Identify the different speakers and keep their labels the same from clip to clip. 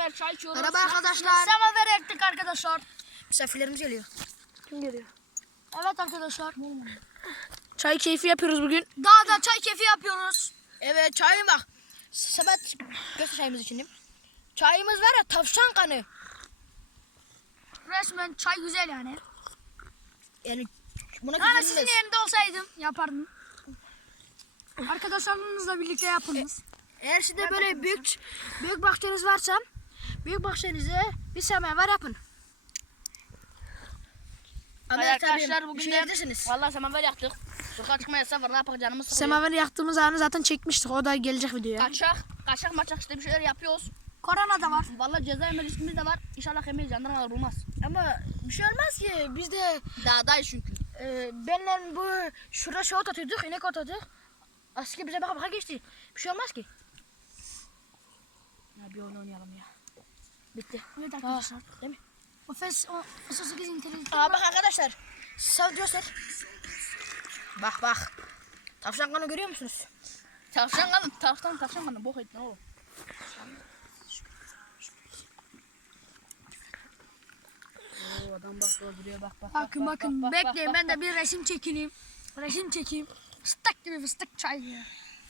Speaker 1: beraber çay içiyoruz.
Speaker 2: Merhaba arkadaşlar.
Speaker 1: Semaver ektik arkadaşlar.
Speaker 2: Misafirlerimiz geliyor.
Speaker 3: Kim geliyor?
Speaker 1: Evet arkadaşlar.
Speaker 3: Çay keyfi yapıyoruz bugün.
Speaker 1: Dağda çay keyfi yapıyoruz.
Speaker 2: Evet çayım bak. Sabah göster çayımız için değil mi? Çayımız var ya tavşan kanı.
Speaker 1: Resmen çay güzel yani.
Speaker 2: Yani buna
Speaker 1: Yani
Speaker 2: güzel
Speaker 1: sizin yerinde olsaydım yapardım. Arkadaşlarınızla birlikte yapınız.
Speaker 2: Eğer sizde böyle büyük bahçeniz varsa büyük bahçenize bir semaver yapın. Ama
Speaker 1: Hadi
Speaker 2: tabii
Speaker 1: arkadaşlar, bugün de-
Speaker 2: üşüyebilirsiniz.
Speaker 1: Vallahi semaver yaktık. Sokağa çıkmaya yasak var. Ne yapak canımız sıkılıyor.
Speaker 3: Semaveri yaktığımız anı zaten çekmiştik. O da gelecek videoya.
Speaker 1: Kaçak maçak işte bir şeyler yapıyoruz.
Speaker 2: Korona da var.
Speaker 1: Vallahi ceza yeme riskimiz de var. İnşallah yemeyiz, jandarmalar bulmaz.
Speaker 2: Ama bir şey olmaz ki. Biz de
Speaker 1: Dağdayız çünkü.
Speaker 2: benle bu şurada şey ot atıyorduk, inek ot atıyorduk. Asker bize baka baka geçti. Bir şey olmaz ki.
Speaker 1: Ya bir oyun oynayalım ya.
Speaker 2: Bitti.
Speaker 1: Evet arkadaşlar.
Speaker 2: Değil mi?
Speaker 1: Ofes 8 internet.
Speaker 2: Aa bak arkadaşlar. Sağ göster. Bak. Tavşan kanı görüyor musunuz?
Speaker 1: Tavşan kanı bok ettin oğlum. Oo, adam bak buraya bak. Bakın bekleyin ben de bir resim çekeyim. Fıstık gibi fıstık çay ya.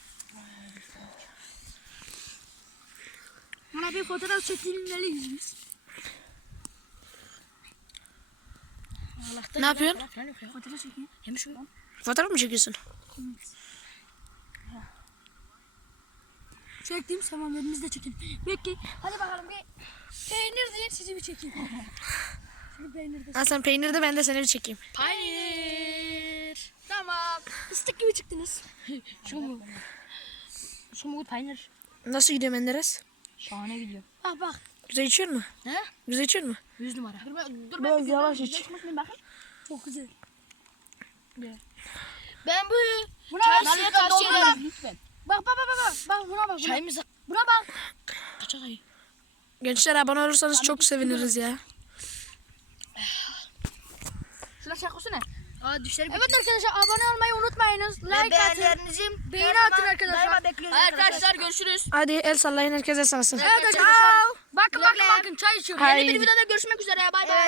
Speaker 1: Bana bir fotoğraf çekilmeliyiz biz.
Speaker 3: Ne yapıyorsun?
Speaker 1: Fotoğraf çekeyim.
Speaker 2: Yemiş mi?
Speaker 3: Fotoğraf mı çekiyorsun?
Speaker 1: Çektim semaverimizi de çekin. Bekleyin. Hadi bakalım bir peynir deyin sizi bir çekeyim. Şimdi peynir de.
Speaker 3: Ha, sen peynirde, ben de seni bir çekeyim.
Speaker 2: Peynir.
Speaker 1: Tamam. Fıstık gibi çıktınız.
Speaker 2: Şu mu peynir?
Speaker 3: Nasıl gidiyor Menderes?
Speaker 2: Şahane gidiyor.
Speaker 1: Bak.
Speaker 3: Güzel içiyor mu?
Speaker 2: He?
Speaker 3: Güzel içiyor mu?
Speaker 2: 100 numara.
Speaker 1: Dur
Speaker 3: Biraz yavaş iç.
Speaker 1: Çok güzel.
Speaker 2: Ben bu
Speaker 1: Buna
Speaker 2: çayımızı tavsiye ederim.
Speaker 1: Lütfen. Bak buna bak.
Speaker 2: Çayımızı
Speaker 1: Buna bak.
Speaker 2: kaça ayı?
Speaker 3: Gençler abone olursanız çok seviniriz ya.
Speaker 1: Şuna şarkısı ne?
Speaker 2: Aa düşleri
Speaker 1: Evet arkadaşlar abone olmayı unutmayınız. Like atın.
Speaker 2: beğenilerinizi
Speaker 1: Beğeni atın arkadaşlar.
Speaker 2: daima bekliyoruz
Speaker 1: Arkadaşlar görüşürüz.
Speaker 3: Hadi el sallayın, herkes el sallasın.
Speaker 1: Evet arkadaşlar. Bakın çay içiyorum.
Speaker 3: Haydi.
Speaker 1: Yeni bir videoda görüşmek üzere. Bay bay.